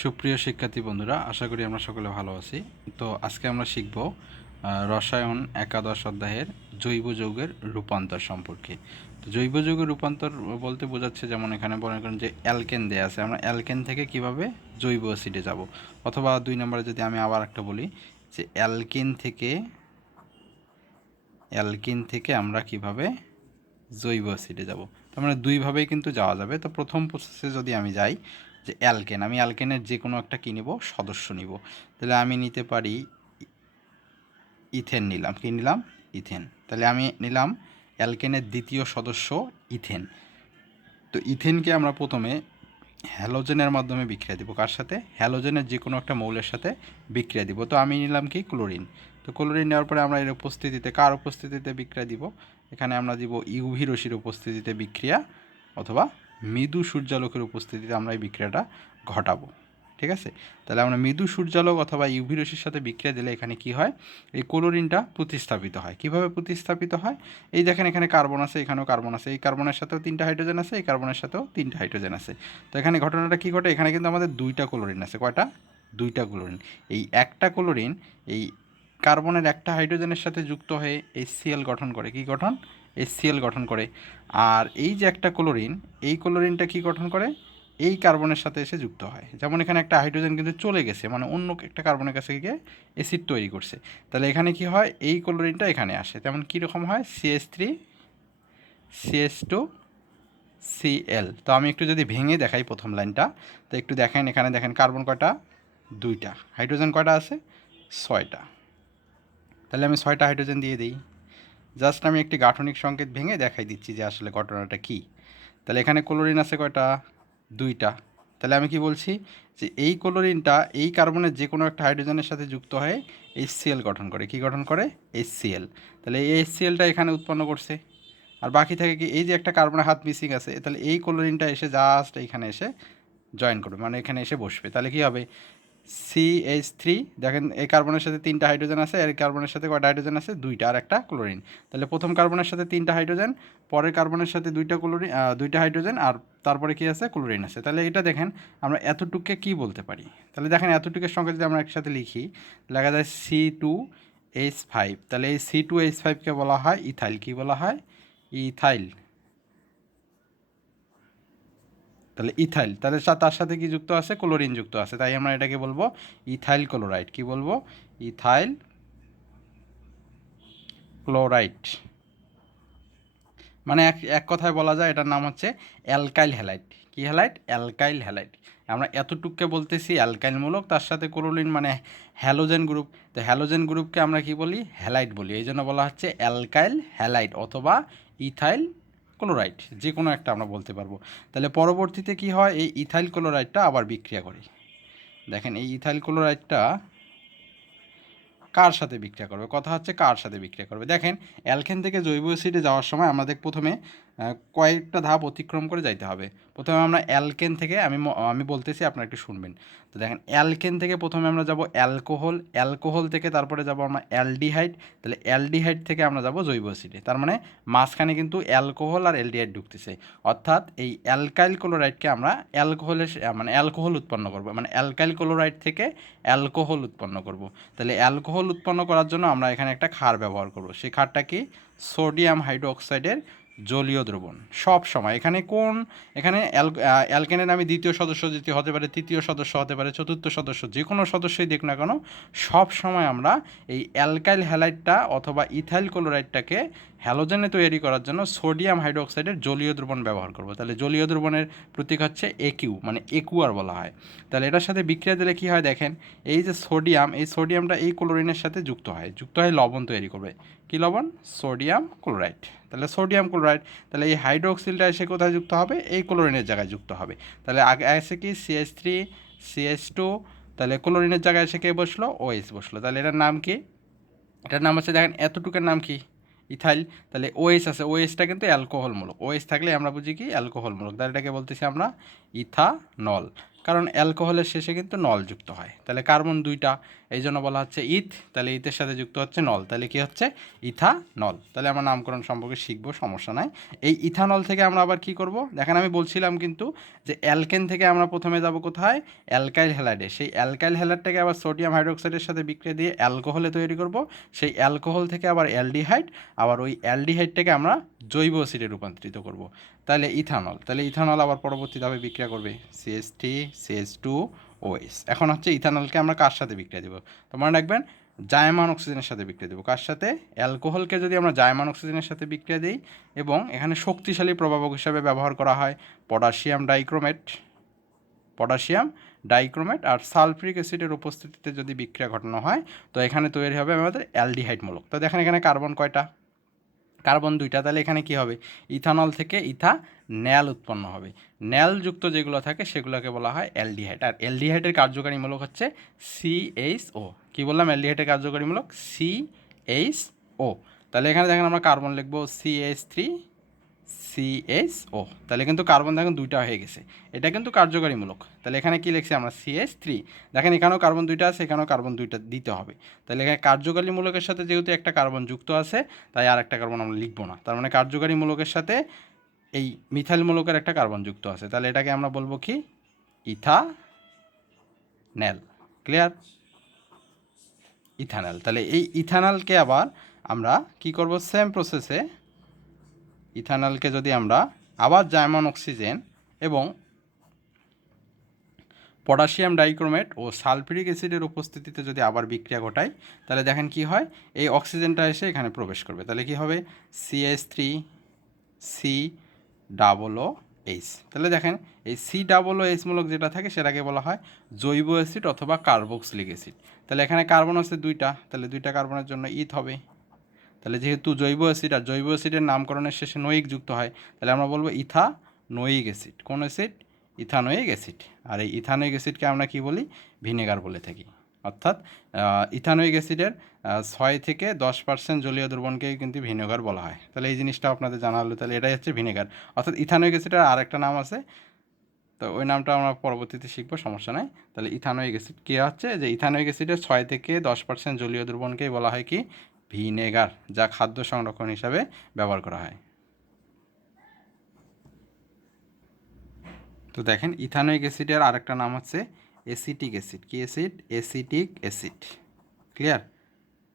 সুপ্রিয় শিক্ষার্থী বন্ধুরা, আশা করি আমরা সকলে ভালো আছি। তো আজকে আমরা শিখব রসায়ন একাদশ অধ্যায়ের জৈব যৌগের রূপান্তর সম্পর্কে। তো জৈব যৌগের রূপান্তর বলতে বোঝাচ্ছে, যেমন এখানে মনে করেন যে অ্যালকেন দেয়া আছে, আমরা অ্যালকেন থেকে কিভাবে জৈব অ্যাসিডে যাব, অথবা 2 নম্বরে যদি আমি আবার একটা বলি যে অ্যালকিন থেকে আমরা কিভাবে জৈব অ্যাসিডে যাব। তার মানে দুইভাবেই কিন্তু যাওয়া যাবে। তো প্রথম প্রসেসে যদি আমি যাই যে আমি অ্যালকেনের যে কোনো একটা কী নিব, সদস্য নিব। তাহলে আমি নিতে পারি ইথেন নিলাম, কী নিলাম? ইথেন। তাহলে আমি নিলাম অ্যালকেনের দ্বিতীয় সদস্য ইথেন। তো ইথেনকে আমরা প্রথমে হ্যালোজেনের মাধ্যমে বিক্রিয়া দিব। কার সাথে? হ্যালোজেনের যে কোনো একটা মৌলের সাথে বিক্রিয়া দিব। তো আমি নিলাম কি? ক্লোরিন। তো ক্লোরিন নেওয়ার পরে আমরা এর উপস্থিতিতে, কার উপস্থিতিতে বিক্রিয়া দিব? এখানে আমরা দিব ইউভি রশ্মির উপস্থিতিতে বিক্রিয়া, অথবা মৃদু সূর্যালোকের উপস্থিতিতে আমরা এই বিক্রিয়াটা ঘটাবো। ঠিক আছে? তাহলে আমরা মৃদু সূর্যালোক অথবা ইউভি রশ্মির সাথে বিক্রিয়া দিলে এখানে কি হয়? এই ক্লোরিনটা প্রতিস্থাপিত হয়। কিভাবে প্রতিস্থাপিত হয়? এই দেখেন, এখানে কার্বন আছে, এখানেও কার্বন আছে, এই কার্বনের সাথেও 3টা হাইড্রোজেন আছে, এই কার্বনের সাথেও 3টা হাইড্রোজেন আছে। তো এখানে ঘটনাটা কী ঘটে? এখানে কিন্তু আমাদের 2টা ক্লোরিন আছে। কয়টা? 2টা ক্লোরিন। এই একটা ক্লোরিন এই কার্বনের একটা হাইড্রোজেনের সাথে যুক্ত হয়ে HCl গঠন করে। কি গঠন? HCl গঠন করে। আর এই যে একটা ক্লোরিন, এই ক্লোরিনটা কি গঠন করে? এই কার্বনের সাথে এসে যুক্ত হয়। যেমন এখানে একটা হাইড্রোজেন কিন্তু চলে গেছে, মানে অন্য একটা কার্বনের কাছে গিয়ে অ্যাসিড তৈরি করছে। তাহলে এখানে কি হয়? এই ক্লোরিনটা এখানে আসে। তেমন কীরকম হয়? CH3 CH2 Cl। তো আমি একটু যদি ভেঙে দেখাই প্রথম লাইনটা, তো একটু দেখেন, এখানে দেখেন কার্বন কয়টা? 2টা। হাইড্রোজেন কয়টা আছে? 6টা। তাহলে আমি 6টা হাইড্রোজেন দিয়ে দিই। জাস্ট আমি একটি গাঠনিক সংকেত ভেঙে দেখাই দিচ্ছি যে আসলে ঘটনাটা কী। তাহলে এখানে ক্লোরিন আছে কয়টা? 2টা। তাহলে আমি কি বলছি? যে এই ক্লোরিনটা এই কার্বনের যে কোনো একটা হাইড্রোজেনের সাথে যুক্ত হয়ে HCl গঠন করে। কি গঠন করে? HCl। তাহলে এই HClটা এখানে উৎপন্ন করছে। আর বাকি থাকে কি? এই যে একটা কার্বনের হাত মিসিং আছে, তাহলে এই ক্লোরিনটা এসে জাস্ট এইখানে এসে জয়েন করবে, মানে এখানে এসে বসবে। তাহলে কি হবে? CH3, দেখেন এই কার্বনের সাথে 3টা হাইড্রোজেন আছে, আর এই কার্বনের সাথে কয়টা হাইড্রোজেন আছে? 2টা, আর একটা ক্লোরিন। তাহলে প্রথম কার্বনের সাথে 3টা হাইড্রোজেন, পরের কার্বনের সাথে 2টা ক্লোরিন, 2টা হাইড্রোজেন, আর তারপরে কি আছে? ক্লোরিন আছে। তাহলে এটা দেখেন আমরা এতটুকুকে কি বলতে পারি? তাহলে দেখেন এতটুকুর সংখ্যা যদি আমরা একসাথে লিখি, লেখা যায় C2H5। তাহলে এই C2H5কে বলা হয় ইথাইল। কি বলা হয়? ইথাইল। তাহলে ইথাইল, তাহলে তার সাথে কি যুক্ত আছে? ক্লোরিন যুক্ত আছে। তাই আমরা এটাকে বলবো ইথাইল ক্লোরাইড। কি বলবো? Ethyl chloride. মানে এক এক কথায় বলা যায় এটার নাম হচ্ছে অ্যালকাইল হ্যালাইড। কি হ্যালাইড? Alkyl halide. আমরা এতটুকুকে বলতেছি অ্যালকাইল মূলক, তার সাথে ক্লোরিন মানে হ্যালোজেন গ্রুপ। তো হ্যালোজেন গ্রুপকে আমরা কি বলি? হ্যালাইড বলি। এই জন্য বলা হচ্ছে অ্যালকাইল হ্যালাইড অথবা ইথাইল ক্লোরাইড, যে কোনো একটা আমরা বলতে পারবো। তাহলে পরবর্তীতে কি হয়? এই ইথাইল ক্লোরাইডটা আবার বিক্রিয়া করে। দেখেন এই ইথাইল ক্লোরাইডটা কার সাথে বিক্রিয়া করবে? কথা হচ্ছে কার সাথে বিক্রিয়া করবে। দেখেন অ্যালকেন থেকে জৈব অ্যাসিডে যাওয়ার সময় আমাদের প্রথমে কয়েকটা ধাপ অতিক্রম করে যাইতে হবে। প্রথমে আমরা অ্যালকেন থেকে, আমি বলতেছি, আপনারা একটু শুনবেন। তো দেখেন অ্যালকেন থেকে প্রথমে আমরা যাব অ্যালকোহল, অ্যালকোহল থেকে তারপরে যাব আমরা অ্যালডিহাইড, তাহলে অ্যালডিহাইড থেকে আমরা যাব জৈব অ্যাসিডে। তার মানে মাঝখানে কিন্তু অ্যালকোহল আর অ্যালডিহাইড ঢুকতেছে। অর্থাৎ এই অ্যালকাইল ক্লোরাইডকে আমরা মানে অ্যালকোহল উৎপন্ন করব, মানে অ্যালকাইল ক্লোরাইড থেকে অ্যালকোহল উৎপন্ন করব। তাহলে অ্যালকোহল উৎপন্ন করার জন্য আমরা এখানে একটা ক্ষার ব্যবহার করব। সেই ক্ষারটা কি? সোডিয়াম হাইড্রোক্সাইডের জলীয় দ্রবণ। সব সময় এখানে অ্যালকেনের আমি দ্বিতীয় সদস্য যেটি হতে পারে, তৃতীয় সদস্য হতে পারে, চতুর্থ সদস্য, যে কোনো সদস্যই দেখ না কেন, সব সময় আমরা এই অ্যালকাইল হ্যালাইডটা অথবা ইথাইল ক্লোরাইডটাকে হ্যালোজেনে তৈরি করার জন্য সোডিয়াম হাইড্রোক্সাইডের জলীয় দ্রবণ ব্যবহার করব। তাহলে জলীয় দ্রবণের প্রতীক হচ্ছে একিউ, মানে একুয়ার বলা হয়। তাহলে এটার সাথে বিক্রিয়া দিলে কী হয়? দেখেন এই যে সোডিয়াম, এই সোডিয়ামটা এই ক্লোরিনের সাথে যুক্ত হয় লবণ তৈরি করবে। কি লবণ? Sodium chloride. তাহলে সোডিয়াম ক্লোরাইড, তাহলে এই হাইড্রোক্সিলটা এসে কোথায় যুক্ত হবে? এই ক্লোরিনের জায়গায় যুক্ত হবে। তাহলে আগে এসে কি? CH3 CH2, তাহলে ক্লোরিনের জায়গায় এসে কে বসলো? OH বসলো। তাহলে এটার নাম কি? এটার নাম হচ্ছে, দেখেন এতটুকুর নাম কি? ইথাইল। তাহলে OH আছে, OHটা কিন্তু অ্যালকোহলমূলক। OH থাকলে আমরা বুঝি কি? অ্যালকোহলমূলক। তাহলে এটাকে বলতেছি আমরা ইথানল, কারণ অ্যালকোহলের শেষে কিন্তু নল যুক্ত হয়। তাহলে কার্বন 2টা, এই জন্য বলা হচ্ছে ইথ, তাহলে ইথের সাথে যুক্ত হচ্ছে নল, তাহলে কি হচ্ছে ইথানল। তাহলে আমরা নামকরণ সম্পর্কে শিখবো, সমস্যা নাই। এই ইথানল থেকে আমরা আবার কি করব, দেখেন আমি বলছিলাম কিন্তু যে অ্যালকেন থেকে আমরা প্রথমে যাব কোথায়, অ্যালকাইল হ্যালাইডে। সেই অ্যালকাইল হ্যালাইডটাকে আবার সোডিয়াম হাইড্রোক্সাইডের সাথে বিক্রিয়া দিয়ে অ্যালকোহলে তৈরি করব। সেই অ্যালকোহল থেকে আবার অ্যালডিহাইড, আবার ওই অ্যালডিহাইডটাকে আমরা জৈব অ্যাসিডে রূপান্তরিত করব, তাহলে ইথানল। তাহলে ইথানল আবার পরবর্তী ধাপে বিক্রিয়া করবে CH3 CH2 OH। এখন হচ্ছে ইথানলকে আমরা কার সাথে বিক্রিয়া দেবো, তো মনে রাখবেন জায়মান অক্সিজেনের সাথে বিক্রিয়া দেবো। কার সাথে, অ্যালকোহলকে যদি আমরা জায়মান অক্সিজেনের সাথে বিক্রিয়া দিই, এবং এখানে শক্তিশালী প্রভাবক হিসাবে ব্যবহার করা হয় পটাশিয়াম ডাইক্রোমেট আর সালফ্রিক অ্যাসিডের উপস্থিতিতে যদি বিক্রিয়া ঘটানো হয়, তো এখানে তৈরি হবে আমাদের অ্যালডিহাইড মূলক। তো দেখেন এখানে কার্বন কয়টা, কার্বন 2টা, তাহলে এখানে কি হবে, ইথানল থেকে ইথান্যাল উৎপন্ন হবে। ন্যালযুক্ত যেগুলো থাকে সেগুলোকে বলা হয় অ্যালডিহাইড। আর অ্যালডিহাইডের কার্যকারী মূলক হচ্ছে CHO। কি বললাম, অ্যালডিহাইডের কার্যকারী মূলক CHO। তাহলে এখানে দেখেন আমরা কার্বন লিখবো CH3CHO, তাহলে কিন্তু কার্বন দেখেন 2টা হয়ে গেছে, এটা কিন্তু কার্যকারীমূলক। তাহলে এখানে কি লিখছি আমরা CH3, দেখেন এখানেও কার্বন 2টা আছে, এখানেও কার্বন 2টা দিতে হবে। তাহলে এখানে কার্যকারী মূলকের সাথে যেহেতু একটা কার্বন যুক্ত আছে, তাই আর একটা কার্বন আমরা লিখবো না। তার মানে কার্যকারী মূলকের সাথে এই মিথাইল মূলকের একটা কার্বন যুক্ত আছে, তাহলে এটাকে আমরা বলবো কি, ইথানেল। Clear, ethanal. তাহলে এই ইথানলকে আবার আমরা কি করব, সেম প্রসেসে ইথানলকে যদি আমরা আবার জায়মান অক্সিজেন এবং পটাশিয়াম ডাইক্রোমেট ও সালফিউরিক অ্যাসিডের উপস্থিতিতে যদি আবার বিক্রিয়া ঘটাই, তাহলে দেখেন কি হয়, এই অক্সিজেনটা এসে এখানে প্রবেশ করবে। তাহলে কি হবে, CH3COOH। তাহলে দেখেন এই COOH মূলক যেটা থাকে সেটাকে বলা হয় জৈব অ্যাসিড অথবা কার্বক্সিলিক অ্যাসিড। তাহলে এখানে কার্বন আছে 2টা, তাহলে 2টা কার্বনের জন্য ইথ হবে। তাহলে যেহেতু জৈব অ্যাসিড, আর জৈব অ্যাসিডের নামকরণের শেষে নয়িক যুক্ত হয়, তাহলে আমরা বলবো ইথানোয়িক অ্যাসিড। কোন অ্যাসিড, ইথানোয়িক অ্যাসিড। আর এই ইথানোয়িক অ্যাসিডকে আমরা কি বলি, ভিনেগার বলে থাকি। অর্থাৎ ইথানোয়িক অ্যাসিডের 6 থেকে 10% জলীয় দ্রবণকেই কিন্তু ভিনেগার বলা হয়। তাহলে এই জিনিসটা আপনাদের জানা হলো, তাহলে এটাই হচ্ছে ভিনেগার। অর্থাৎ ইথানোয়িক অ্যাসিডের আর একটা নাম আছে, তো ওই নামটা আমরা পরবর্তীতে শিখবো, সমস্যা নাই। তাহলে ইথানোয়িক অ্যাসিড কী হচ্ছে, যে ইথানোয়িক অ্যাসিডের 6 থেকে 10% জলীয় দ্রবণকেই বলা হয় কি, ভিনেগার, যা খাদ্য সংরক্ষণ হিসাবে ব্যবহার করা হয়। তো দেখেন ইথানোয়িক অ্যাসিডের আরেকটা নাম হচ্ছে অ্যাসিটিক অ্যাসিড। কি অ্যাসিড, অ্যাসিটিক অ্যাসিড। ক্লিয়ার,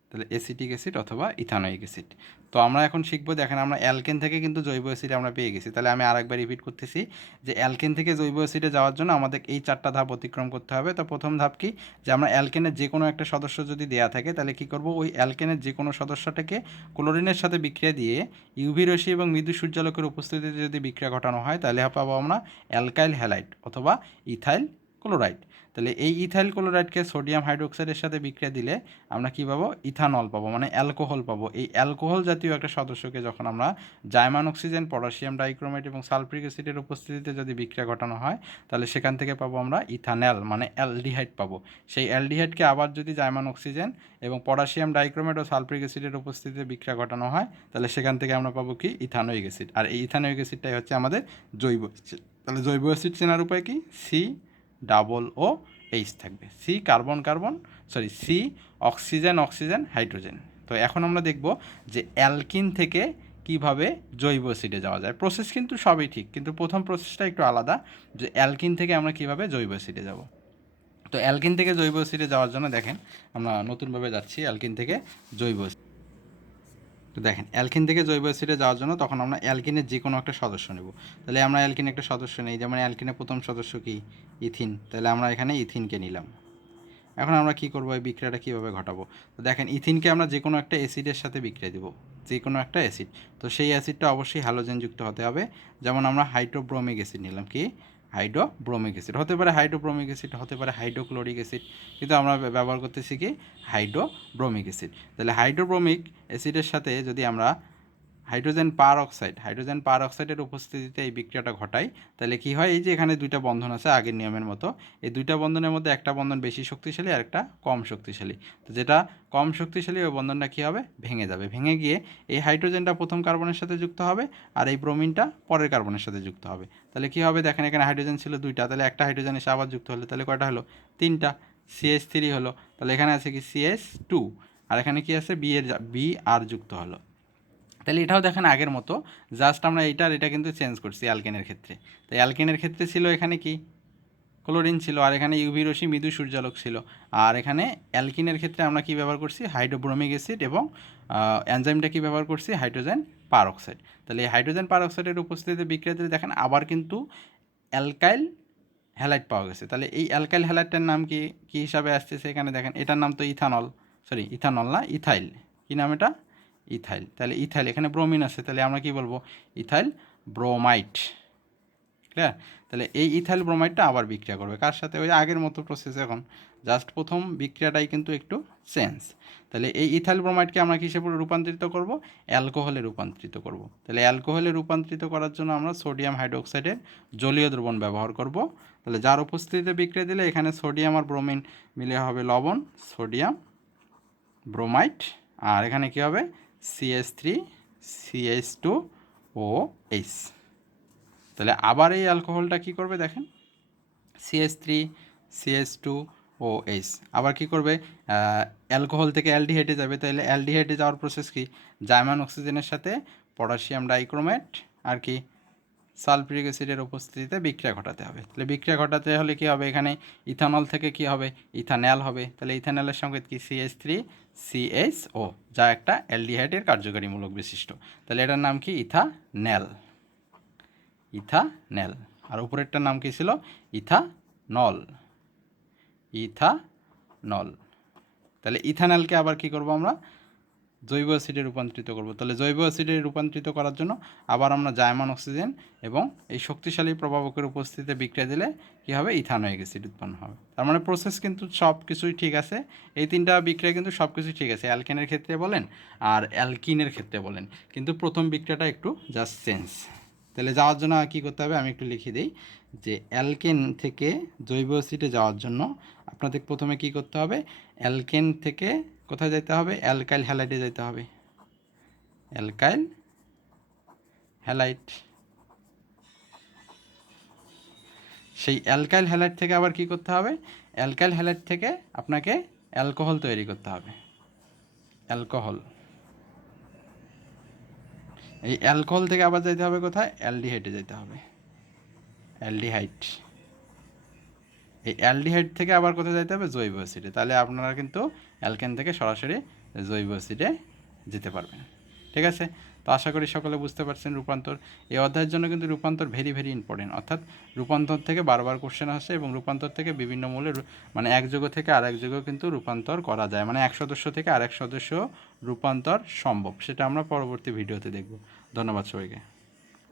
তাহলে অ্যাসিটিক অ্যাসিড অথবা ইথানোয়িক অ্যাসিড। তো আমরা এখন শিখবো, দেখেন আমরা অ্যালকেন থেকে কিন্তু জৈব অ্যাসিড আমরা পেয়ে গেছি। তাহলে আমি আরেকবার রিপিট করতেছি, যে অ্যালকেন থেকে জৈব অ্যাসিডে যাওয়ার জন্য আমাদের এই 4টা ধাপ অতিক্রম করতে হবে। তো প্রথম ধাপ কি, যে আমরা অ্যালকেনের যে কোনো একটা সদস্য যদি দেয়া থাকে, তাহলে কি করব, ওই অ্যালকেনের যে কোনো সদস্যটাকে ক্লোরিনের সাথে বিক্রিয়া দিয়ে ইউভি রশ্মি এবং মৃদু সূর্যালোকের উপস্থিতিতে যদি বিক্রিয়া ঘটানো হয়, তাহলে পাবো আমরা অ্যালকাইল হ্যালাইড অথবা ইথাইল ক্লোরাইড। তাহলে এই ইথাইল ক্লোরাইডকে সোডিয়াম হাইড্রোক্সাইডের সাথে বিক্রিয়া দিলে আমরা কী পাবো, ইথানল পাবো, মানে অ্যালকোহল পাবো। এই অ্যালকোহল জাতীয় একটা সদস্যকে যখন আমরা জায়মান অক্সিজেন, পটাশিয়াম ডাইক্রোমেট এবং সালফ্রিক অ্যাসিডের উপস্থিতিতে যদি বিক্রিয়া ঘটানো হয়, তাহলে সেখান থেকে পাবো আমরা ইথানল, মানে অ্যালডিহাইড পাবো। সেই অ্যালডিহাইডকে আবার যদি জায়মান অক্সিজেন এবং পটাশিয়াম ডাইক্রোমেট ও সালফ্রিক অ্যাসিডের উপস্থিতিতে বিক্রিয়া ঘটানো হয়, তাহলে সেখান থেকে আমরা পাবো কি, ইথানোয়িক অ্যাসিড। আর এই ইথানোয়িক অ্যাসিডটাই হচ্ছে আমাদের জৈব অ্যাসিড। তাহলে জৈব অ্যাসিড চেনার উপায় কি, COOH থাকবে, C carbon carbon, C oxygen oxygen hydrogen. তো এখন আমরা দেখব যে অ্যালকিন থেকে কিভাবে জৈব অ্যাসিডে যাওয়া যায়। প্রসেস কিন্তু সবই ঠিক, কিন্তু প্রথম প্রসেসটা একটু আলাদা, যে অ্যালকিন থেকে আমরা কিভাবে জৈব অ্যাসিডে যাব। তো অ্যালকিন থেকে জৈব অ্যাসিডে যাওয়ার জন্য দেখেন আমরা নতুনভাবে যাচ্ছি অ্যালকিন থেকে জৈব অ্যাসিড। তো দেখেন অ্যালকিন থেকে জৈব অ্যাসিডে যাওয়ার জন্য তখন আমরা অ্যালকিনের যে কোনো একটা সদস্য নেব। তাহলে আমরা অ্যালকিনের একটা সদস্য নেই, যেমন অ্যালকিনের প্রথম সদস্য কি, ইথিন। তাহলে আমরা এখানে ইথিনকে নিলাম। এখন আমরা কী করবো, এই বিক্রিয়াটা কীভাবে ঘটাবো। তো দেখেন ইথিনকে আমরা যে কোনো একটা অ্যাসিডের সাথে বিক্রিয়া দেবো, যে কোনো একটা অ্যাসিড। তো সেই অ্যাসিডটা অবশ্যই হ্যালোজেনযুক্ত হতে হবে। যেমন আমরা হাইড্রোব্রোমিক অ্যাসিড নিলাম, কি, হাইড্রোব্রোমিক অ্যাসিড। হতে পারে হাইড্রোব্রোমিক অ্যাসিড, হতে পারে হাইড্রোক্লোরিক অ্যাসিড, কিন্তু আমরা ব্যবহার করতেছি কি, হাইড্রোব্রোমিক অ্যাসিড। তাহলে হাইড্রোব্রোমিক অ্যাসিডের সাথে যদি আমরা হাইড্রোজেন পার অক্সাইডের উপস্থিতিতে এই বিক্রিয়াটা ঘটাই, তাহলে কি হয়, এই যে এখানে 2টা বন্ধন আছে আগের নিয়মের মতো, এই 2টা বন্ধনের মধ্যে একটা বন্ধন বেশি শক্তিশালী আর একটা কম শক্তিশালী। তো যেটা কম শক্তিশালী ওই বন্ধনটা কী হবে, ভেঙে যাবে। ভেঙে গিয়ে এই হাইড্রোজেনটা প্রথম কার্বনের সাথে যুক্ত হবে, আর এই ব্রোমিনটা পরের কার্বনের সাথে যুক্ত হবে। তাহলে কী হবে, দেখেন এখানে হাইড্রোজেন ছিল 2টা, তাহলে একটা হাইড্রোজেন এসে আবার যুক্ত হলে তাহলে কয়টা হলো, 3টা। CH3 হলো, তাহলে এখানে আছে কি CH2, আর এখানে কি আছে বি আর যুক্ত হলো। তাহলে এটাও দেখেন আগের মতো, জাস্ট আমরা এটা কিন্তু চেঞ্জ করছি অ্যালকেনের ক্ষেত্রে। তো অ্যালকেনের ক্ষেত্রে ছিল এখানে কি ক্লোরিন ছিল, আর এখানে ইউভি রশ্মি মৃদু সূর্যালোক ছিল। আর এখানে অ্যালকিনের ক্ষেত্রে আমরা কি ব্যবহার করছি হাইড্রোব্রোমিক অ্যাসিড, এবং এনজাইমটা কি ব্যবহার করছি হাইড্রোজেন পারঅক্সাইড। তাহলে এই হাইড্রোজেন পারঅক্সাইডের উপস্থিতিতে বিক্রিয়াতে দেখেন আবার কিন্তু অ্যালকাইল হ্যালাইড পাওয়া গেছে। তাহলে এই অ্যালকাইল হ্যালাইডটার নাম কি কী হিসাবে আসতেছে এখানে দেখেন, এটার নাম তো ইথানল না, ইথাইল। কী নাম এটা? ইথাইল। তাহলে ইথাইল, এখানে ব্রোমিন আছে, তাহলে আমরা কি বলবো ইথাইল ব্রোমাইড। ক্লিয়ার? তাহলে এই ইথাইল ব্রোমাইডটা আবার বিক্রিয়া করবে কার সাথে? ওই আগের মতো প্রসেস, এখন জাস্ট প্রথম বিক্রিয়াটাই কিন্তু একটু চেঞ্জ। তাহলে এই ইথাইল ব্রোমাইডকে আমরা কিসে রূপান্তরিত করব? অ্যালকোহলে রূপান্তরিত করব। তাহলে অ্যালকোহলে রূপান্তরিত করার জন্য আমরা সোডিয়াম হাইড্রোক্সাইডের জলীয় দ্রবণ ব্যবহার করব। তাহলে যার উপস্থিতিতে বিক্রিয়া দিলে এখানে সোডিয়াম আর ব্রোমিন মিলে হবে লবণ, সোডিয়াম ব্রোমাইড, আর এখানে কি হবে CH3 CH2OH। তাহলে আবার এই অ্যালকোহলটা কি করবে দেখেন, CH3 CH2OH আবার কি করবে, অ্যালকোহল থেকে অ্যালডিহাইডে যাবে। তাহলে অ্যালডিহাইডে যাওয়ার প্রসেস কি, জার্মান অক্সিজেনের সাথে পটাশিয়াম ডাইক্রোমেট আর কি সালফিউরিক অ্যাসিডের উপস্থিতিতে বিক্রিয়া ঘটাতে হবে। তাহলে বিক্রিয়া ঘটাতে হলে কি হবে, এখানে ইথানল থেকে কি হবে, ইথানল হবে। তাহলে ইথানলের সঙ্গে কি CH3CHO, যা একটা অ্যালডিহাইডের কার্যকারী মূলক বিশিষ্ট। তাহলে এটার নাম কি ইথানেল, ইথানেল। আর উপরেরটার নাম কি ছিল ইথানল, ইথানল। তাহলে ইথানলকে আবার কি করব আমরা, জৈব অ্যাসিডে রূপান্তরিত করব। তাহলে জৈব অ্যাসিডে রূপান্তরিত করার জন্য আবার আমরা জার্মান অক্সিজেন এবং এই শক্তিশালী প্রভাবকের উপস্থিতিতে বিক্রিয়া দিলে কী হবে, ইথানোয়িক অ্যাসিড উৎপন্ন হবে। তার মানে প্রসেস কিন্তু সব কিছুই ঠিক আছে, এই তিনটা বিক্রিয়া কিন্তু সব কিছুই ঠিক আছে, অ্যালকেনের ক্ষেত্রে বলেন আর অ্যালকিনের ক্ষেত্রে বলেন, কিন্তু প্রথম বিক্রিয়াটা একটু জাস্ট চেঞ্জ। তাহলে যাওয়ার জন্য কী করতে হবে, আমি একটু লিখে দিই যে অ্যালকেন থেকে জৈব অ্যাসিডে যাওয়ার জন্য আপনাদের প্রথমে কি করতে হবে, অ্যালকেন থেকে কোথায় যেতে হবে, অ্যালকাইল হ্যালাইডে যেতে হবে, অ্যালকাইল হ্যালাইড। সেই অ্যালকাইল হ্যালাইড থেকে আবার কি করতে হবে, অ্যালকাইল হ্যালাইড থেকে আপনাকে অ্যালকোহল তৈরি করতে হবে, অ্যালকোহল। এই অ্যালকোহল থেকে আবার যেতে হবে কোথায়, অ্যালডিহাইডে যেতে হবে, অ্যালডিহাইড। এই অ্যালডিহাইড থেকে আবার কোথায় যেতে হবে, জৈব অ্যাসিডে। তাহলে আপনারা কিন্তু অ্যালকেন থেকে সরাসরি জৈব অ্যাসিডে যেতে পারবেন। ঠিক আছে? তো আশা করি সকলে বুঝতে পারছেন রূপান্তর। এই অধ্যায়ের জন্য কিন্তু রূপান্তর ভেরি ভেরি ইম্পর্টেন্ট, অর্থাৎ রূপান্তর থেকে বারবার কোশ্চেন আসে, এবং রূপান্তর থেকে বিভিন্ন মূলে মানে এক যুগ থেকে আরেক যুগেও কিন্তু রূপান্তর করা যায়, মানে এক সদস্য থেকে আরেক সদস্য রূপান্তর সম্ভব। সেটা আমরা পরবর্তী ভিডিওতে দেখব। ধন্যবাদ সবাইকে।